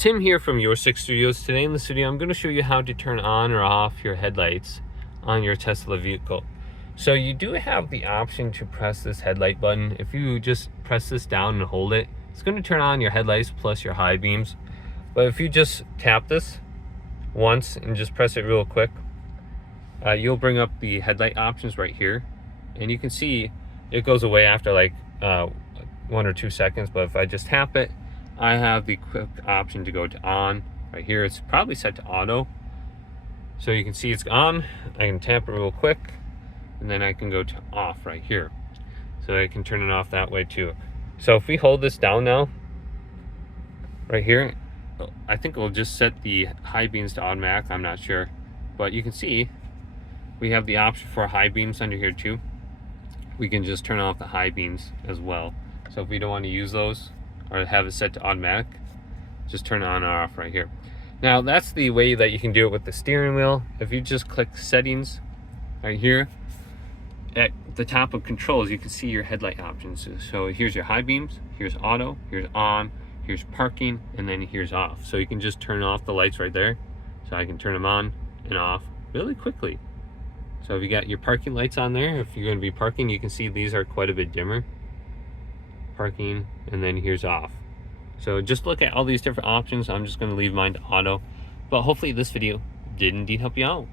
Tim here from Your Six Studios. Today in this video, I'm going to show you how to turn on or off your headlights on your Tesla vehicle. So you do have the option to press this headlight button. If you just press this down and hold it, it's going to turn on your headlights plus your high beams. But if you just tap this once and just press it real quick, you'll bring up the headlight options right here. And you can see it goes away after like 1 or 2 seconds. But if I just tap it, I have the quick option to go to on right here. It's probably set to auto, so you can see it's on. I can tap it real quick and then I can go to off right here, so I can turn it off that way too. So if we hold this down now right here, I think we'll just set the high beams to automatic. I'm not sure, but you can see we have the option for high beams under here too. We can just turn off the high beams as well. So if we don't want to use those or have it set to automatic, just turn it on or off right here. Now that's the way that you can do it with the steering wheel. If you just click settings right here at the top of controls, you can see your headlight options. So here's your high beams, here's auto, here's on, here's parking, and then here's off. So you can just turn off the lights right there. So I can turn them on and off really quickly. So if you got your parking lights on there, if you're going to be parking, you can see these are quite a bit dimmer. Parking, and then here's off. So just look at all these different options. I'm just going to leave mine to auto, but hopefully this video did indeed help you out.